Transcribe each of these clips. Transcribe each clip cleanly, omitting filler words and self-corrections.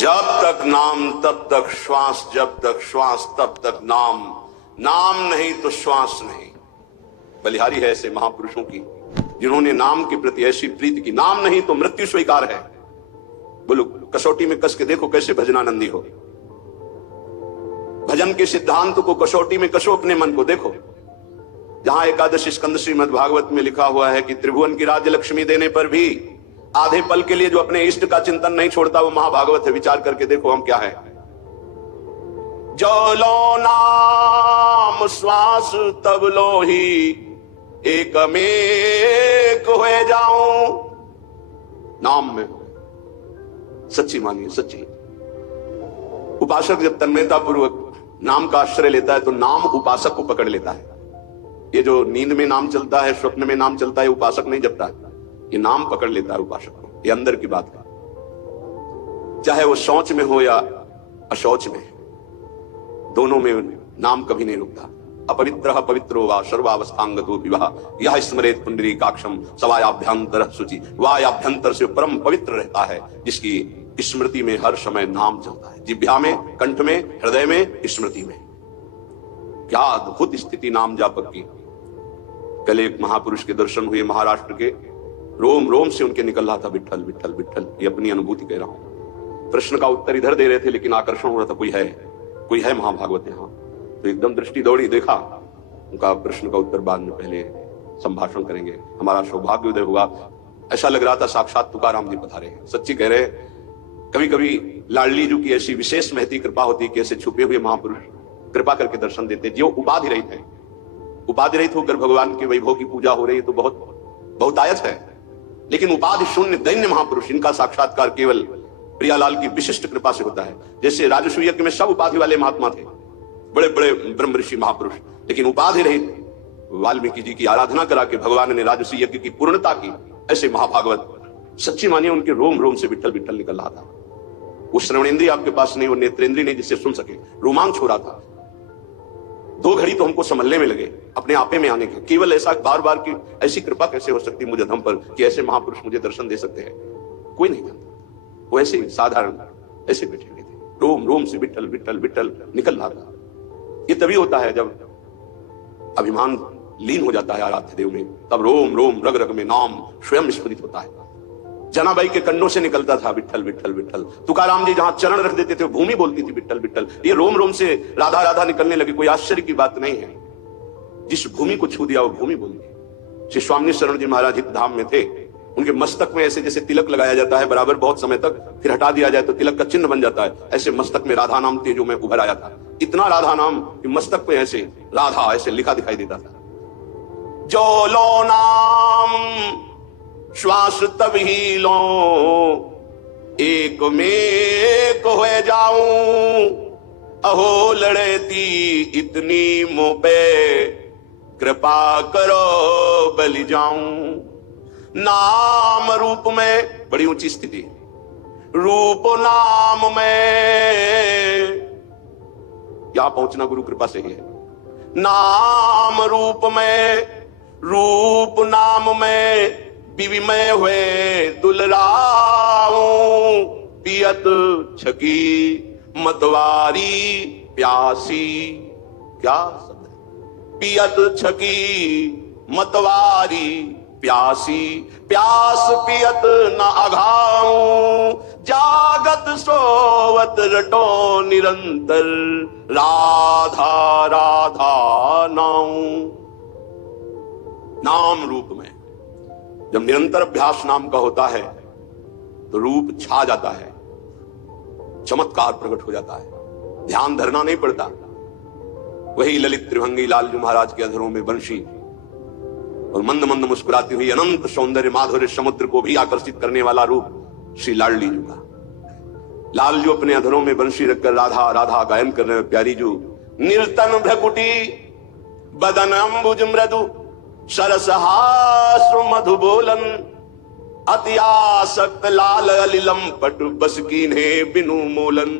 जब तक नाम तब तक श्वास, जब तक श्वास तब तक नाम, नाम नहीं तो श्वास नहीं। बलिहारी है ऐसे महापुरुषों की जिन्होंने नाम के प्रति ऐसी प्रीति की। नाम नहीं तो मृत्यु स्वीकार है। बोलो, कसौटी में कस के देखो कैसे भजनानंदी हो। भजन के सिद्धांत को कसौटी में कसो, अपने मन को देखो। जहां एकादश स्कंद श्रीमद् भागवत में लिखा हुआ है कि त्रिभुवन की राज्य लक्ष्मी देने पर भी आधे पल के लिए जो अपने इष्ट का चिंतन नहीं छोड़ता, वो महाभागवत है। विचार करके देखो हम क्या है। जो लो नाम श्वास तब लो ही एक में एक हुए जाऊं। नाम में सच्ची मानिए, सच्ची। उपासक जब तन्मयता पूर्वक नाम का आश्रय लेता है तो नाम उपासक को पकड़ लेता है। ये जो नींद में नाम चलता है, स्वप्न में नाम चलता है, उपासक नहीं जपता है, ये नाम पकड़ लेता है उपासक को। ये अंदर की बात है, चाहे वो शौच में हो या अशौच में, दोनों में नाम कभी नहीं रुकता। अपवित्र पवित्रो वा सर्वावस्थांगतो विवाह यह स्मरेत पुंडरीकाक्षम सवायाभ्यंतर शुचि। वायाभ्यंतर से परम पवित्र रहता है जिसकी स्मृति में हर समय नाम चलता है। जिह्वा में, कंठ में, हृदय में, स्मृति में। क्या अद्भुत स्थिति नाम जापक की। कल एक महापुरुष के दर्शन हुए महाराष्ट्र के। रोम रोम से उनके निकल रहा था विठ्ठल विठ्ठल विठ्ठल। ये अपनी अनुभूति कह रहा हूं। प्रश्न का उत्तर इधर दे रहे थे लेकिन आकर्षण हो रहा था, कोई है महाभागवत यहां। तो एकदम दृष्टि दौड़ी, देखा। उनका प्रश्न का उत्तर बाद में, पहले संभाषण करेंगे। हमारा सौभाग्य उदय हुआ। ऐसा लग रहा था साक्षात तुकाराम जी पधारे हैं। सच्ची कह रहे। कभी कभी लाडली जी की ऐसी विशेष महती कृपा होती कि ऐसे छुपे हुए महापुरुष कृपा करके दर्शन देते। जो उपाधि रहित है, उपाधि रहित होकर भगवान के वैभव की पूजा हो रही है तो बहुतायत है। लेकिन उपाधि शून्य दैन्य महापुरुष, इनका साक्षात्कार केवल प्रियालाल की विशिष्ट कृपा से होता है। जैसे राजसूय यज्ञ में सब उपाधि वाले महात्मा थे, बड़े बड़े ब्रह्म ऋषि महापुरुष, लेकिन उपाधि रहित वाल्मीकि जी की आराधना करा के भगवान ने राजसूय यज्ञ की पूर्णता की। ऐसे महाभागवत सच्ची मानिए, उनके रोम रोम से विठ्ठल विठ्ठल निकल रहा था। वो श्रवणेंद्रिय आपके पास नहीं, वो नेत्रेंद्रिय नहीं जिससे सुन सके। रोमांच हो रहा था। 2 घड़ी तो हमको संभलने में लगे, अपने आपे में आने के। केवल ऐसा बार बार की ऐसी कृपा कैसे हो सकती मुझे धम पर कि ऐसे महापुरुष मुझे दर्शन दे सकते हैं। कोई नहीं जानता। वो ऐसे साधारण ऐसे बैठे हुए थे। रोम रोम से विठ्ठल विठ्ठल विठ्ठल निकल रहा था। ये तभी होता है जब अभिमान लीन हो जाता है आराध्य देव में, तब रोम रोम रग रग में नाम स्वयं स्फुरित होता है। जनाबाई के कंडों से निकलता था विठ्ठल विठ्ठल विठ्ठल। तुकाराम जी जहां चरण रख देते थे भूमि बोलती थी विठ्ठल विठ्ठल। ये रोम रोम से राधा राधा निकलने लगी। कोई आश्चर्य की बात नहीं है। जिस भूमि को छू दिया वो भूमि बोल दी। श्री स्वामी शरण जी महाराज हित धाम में थे। उनके मस्तक में ऐसे जैसे तिलक लगाया जाता है बराबर बहुत समय तक, फिर हटा दिया जाए तो तिलक का चिन्ह बन जाता है। ऐसे मस्तक में राधा नाम तेजो में उभर आया था। इतना राधा नाम कि मस्तक में ऐसे राधा ऐसे लिखा दिखाई देता था। जो लो नाम श्वास तब ही लो एक में एक हुए जाऊं। अहो लड़ती इतनी मुंह पे कृपा करो बलि जाऊं। नाम रूप में बड़ी ऊंची स्थिति, रूप नाम में यहां पहुंचना गुरु कृपा से ही है। नाम रूप में, रूप नाम में विविमय हुए दुलराऊं। पियत छकी मतवारी प्यासी। क्या शब्द है? पियत छकी मतवारी प्यासी। प्यास पियत न अघाऊं। जागत सोवत रटो निरंतर राधा राधा नाऊं। नाम रूप में जब निरंतर अभ्यास नाम का होता है तो रूप छा जाता है, चमत्कार प्रकट हो जाता है। ध्यान धरना नहीं पड़ता। वही ललित त्रिभंगी लालजू महाराज के अधरों में बंशी और मंद मंद मुस्कुराती हुई अनंत सौंदर्य माधुर्य समुद्र को भी आकर्षित करने वाला रूप श्री लाडली जू का। लालजू अपने अधरों में बंशी रखकर राधा राधा गायन कर रहे हैं। प्यारी जू निर्तन भ्रकुटी बदन अंबुज मृदु सरसहास मधु बोलन। अति आसक्त लाल अलिलम पटु बस कीन्हे बिनु मोलन।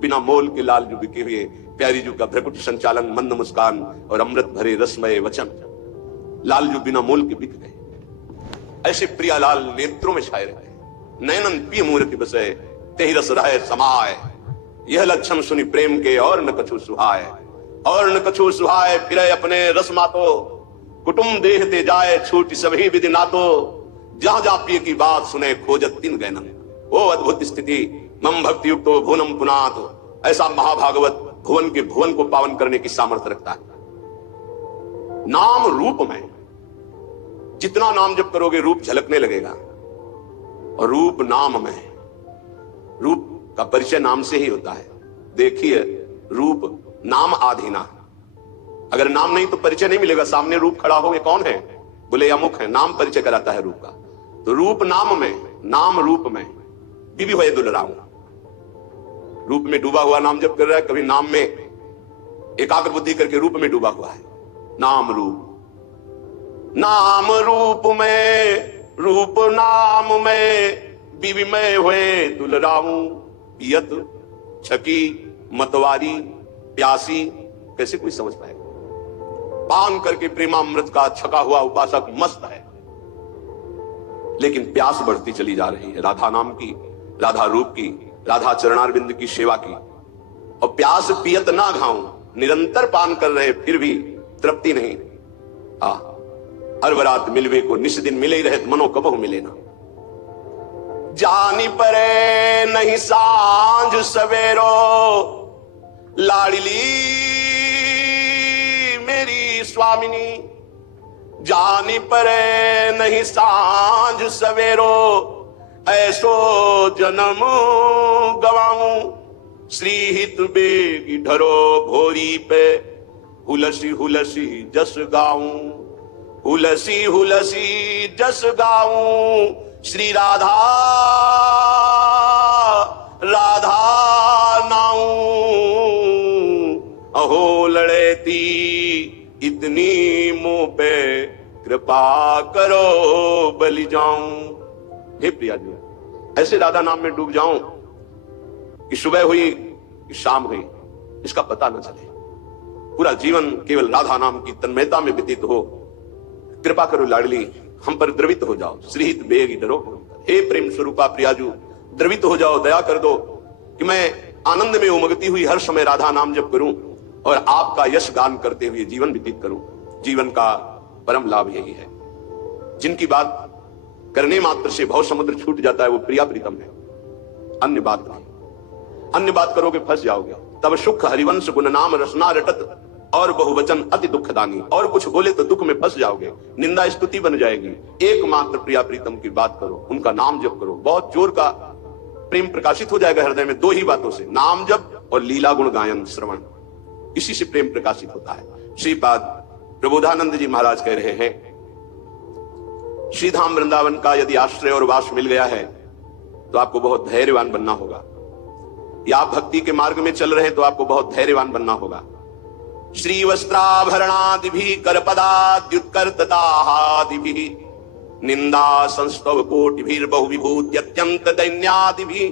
बिना मोल के लालजू बिके हुए प्यारी जू का भ्रकुट संचालन, मंद मुस्कान और अमृत भरे रसमय वचन। लालजू बिना मोल के बिक गए। ऐसे प्रियालाल नेत्रों में छाए रहे। नयनन पिय मूर्ति बसे तेहि रस रहे समाय, यह लक्षण सुनि प्रेम के और न कछु सुहाय। और न कछु सुहाय फिरे अपने रस मातो, कुटुंब देहते जाए छूटी सभी विधि नातो। जहां जहां पिय की बात सुने खोजत तीन गैनन, ओ अद्भुत स्थिति मम भक्ति युक्तो भुवनम पुनात। ऐसा महाभागवत भुवन के भुवन को पावन करने की सामर्थ्य रखता है। नाम रूप में जितना नाम जप करोगे रूप झलकने लगेगा, और रूप नाम में, रूप का परिचय नाम से ही होता है। देखिए रूप नाम आधीना, अगर नाम नहीं तो परिचय नहीं मिलेगा। सामने रूप खड़ा हो, ये कौन है, बोले अमुक है, नाम परिचय कराता है रूप का। तो रूप नाम में, नाम रूप में, बीबी हुए दुलराऊ। रूप में डूबा हुआ नाम जप कर रहा है, कभी नाम में एकाग्र बुद्धि करके रूप में डूबा हुआ है। नाम रूप, नाम रूप में, रूप नाम में, बीबी में हुए दुलराऊ। पियत छकी मतवारी प्यासी, कैसे कोई समझ पाएगा। पान करके प्रेमामृत का छका हुआ उपासक मस्त है, लेकिन प्यास बढ़ती चली जा रही है राधा नाम की, राधा रूप की, राधा चरणारविंद की सेवा की। और प्यास पियत ना घाऊं, निरंतर पान कर रहे फिर भी तृप्ति नहीं। अरबरात मिलवे को निस दिन मिले ही रहे, मनो कबहु मिले ना। जानी परे नहीं सांझ सवेरो, लाडली मेरी स्वामिनी। जानी परे नहीं सांझ सवेरो, ऐसो जन्म गवाऊं। श्रीहित बेगी ढरो भोरी पे, हुलसी हुलसी जस गाऊं। हुलसी हुलसी जस गाऊं। श्री राधा राधा नाऊं। अहो लड़ेती इतनी मुंह पे, कृपा करो बलि जाऊं। हे प्रिया जी, ऐसे राधा नाम में डूब जाऊं कि सुबह हुई कि शाम हुई, इसका पता न चले। पूरा जीवन केवल राधा नाम की तन्मयता में व्यतीत हो। कृपा करो लाडली, हम पर द्रवित हो जाओ। श्रीहित बेगी डरो, हे प्रेम स्वरूपा प्रियाजू, द्रवित हो जाओ, दया कर दो कि मैं आनंद में उमगती हुई हर समय राधा नाम जप करूं और आपका यश गान करते हुए जीवन व्यतीत करूं। जीवन का परम लाभ यही है। जिनकी बात करने मात्र से भव समुद्र छूट जाता है वो प्रिया प्रीतम है। अन्य बात करोगे फंस जाओगे। तब सुख हरिवंश गुण नाम रसना रटत, और बहुवचन अति दुखदानी। और कुछ बोले तो दुख में फंस जाओगे, निंदा स्तुति बन जाएगी। एकमात्र प्रिया प्रीतम की बात करो, उनका नाम जप करो, बहुत जोर का प्रेम प्रकाशित हो जाएगा हृदय में। दो ही बातों से, नाम जप और लीला गुण गायन श्रवण, इसी से प्रेम प्रकाशित होता है। श्रीपाद प्रबोधानंद जी महाराज कह रहे हैं, श्रीधाम वृंदावन का यदि आश्रय और वास मिल गया है तो आपको बहुत धैर्यवान बनना होगा। या आप भक्ति के मार्ग में चल रहे हैं तो आपको बहुत धैर्यवान बनना होगा। श्री वस्त्राभरणादिभिः करपदाद्युत्कर्तदाहादिभिः, निंदा संस्तव कोटिभिर्बहु विभूत्यत्यंत दैन्यादिभिः,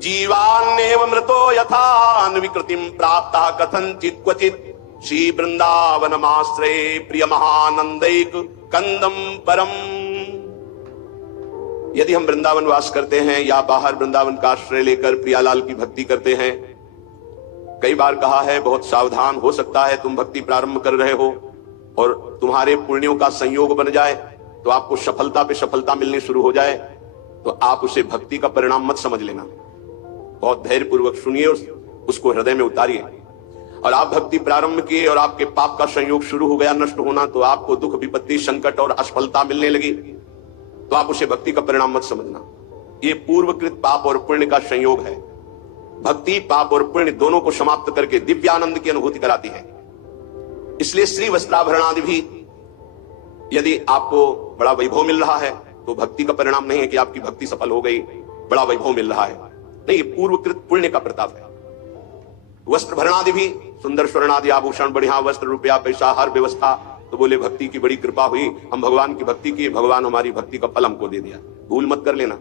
जीवान्नेव मृतो यथान्विकृतिं प्राप्तः कथंचित् क्वचित्, श्री वृंदावनमाश्रये प्रिय महानंदैक कंदम परम। यदि हम वृंदावन वास करते हैं या बाहर वृंदावन का आश्रय लेकर प्रियालाल की भक्ति करते हैं, कई बार कहा है बहुत सावधान, हो सकता है तुम भक्ति प्रारंभ कर रहे हो और तुम्हारे पुण्यों का संयोग बन जाए तो आपको सफलता पे सफलता मिलनी शुरू हो जाए, तो आप उसे भक्ति का परिणाम मत समझ लेना। बहुत धैर्य पूर्वक सुनिए, उसको हृदय में उतारिए। और आप भक्ति प्रारंभ किए और आपके पाप का संयोग शुरू हो गया नष्ट होना, तो आपको दुख विपत्ति संकट और असफलता मिलने लगी, तो आप उसे भक्ति का परिणाम मत समझना। ये पूर्वकृत पाप और पुण्य का संयोग है। भक्ति पाप और पुण्य दोनों को समाप्त करके दिव्यानंद की अनुभूति कराती है। इसलिए श्री वस्त्राभरणादि भी, यदि आपको बड़ा वैभव मिल रहा है तो भक्ति का परिणाम नहीं है कि आपकी भक्ति सफल हो गई, बड़ा वैभव मिल रहा है, नहीं, ये पूर्वकृत पुण्य का प्रताप है। वस्त्र भरणादि भी, सुंदर स्वर्णादि आभूषण, बढ़िया वस्त्र, रुपया पैसा, हर व्यवस्था, तो बोले भक्ति की बड़ी कृपा हुई, हम भगवान की भक्ति की, भगवान हमारी भक्ति का फल हमको दे दिया। भूल मत कर लेना,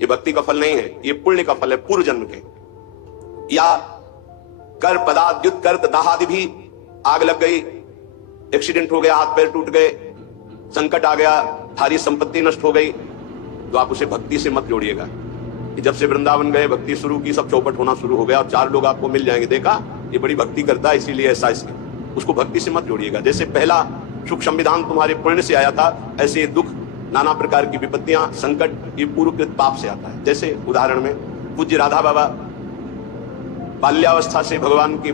ये भक्ति का फल नहीं है, ये पुण्य का फल है पूर्व जन्म के। या कर पदाद्युत कर्त दाहादि भी, आग लग गई, एक्सीडेंट हो गया, हाथ पैर टूट गए, संकट आ गया, सारी संपत्ति नष्ट हो गई, तो आप उसे भक्ति से मत जोड़िएगा। कि जब से वृंदावन गए भक्ति शुरू की, सब चौपट होना शुरू हो गया और 4 लोग आपको मिल जाएंगे, देखा ये बड़ी भक्ति करता है इसीलिए ऐसा इसके, उसको भक्ति से मत जोड़िएगा। जैसे पहला सुख संविधान तुम्हारे पुण्य से आया था, ऐसे दुख, नाना प्रकार की विपत्तियां, संकट, ये पूर्वकृत पाप से आता है। जैसे उदाहरण में पूज्य राधा बाबा बाल्यावस्था से भगवान के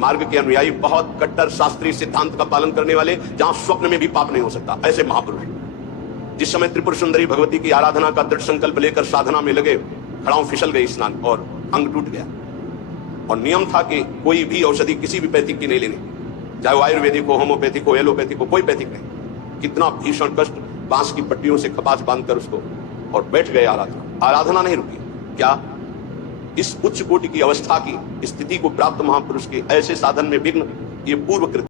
मार्ग के अनुयायी, बहुत कट्टर शास्त्रीय सिद्धांत का पालन करने वाले, जहां स्वप्न में भी पाप नहीं हो सकता, ऐसे महापुरुष। जिस समय त्रिपुर सुंदरी भगवती की आराधना का दृढ़ संकल्प लेकर साधना में लगे, खड़ाऊ फिसल गई स्नान और अंग टूट गया। और नियम था कि कोई भी औषधि किसी भी पैथिक की नहीं लेनी, चाहे वो आयुर्वेदिक हो, होम्योपैथिक हो, एलोपैथिक हो, कोई पैथिक नहीं। कितना भीषण कष्ट, बांस की पट्टियों से कपास बांधकर उसको, और बैठ गए आराधना। आराधना नहीं रुकी। क्या इस उच्च कोटि की अवस्था की स्थिति को प्राप्त महापुरुष के ऐसे साधन में विघ्न, ये पूर्वकृत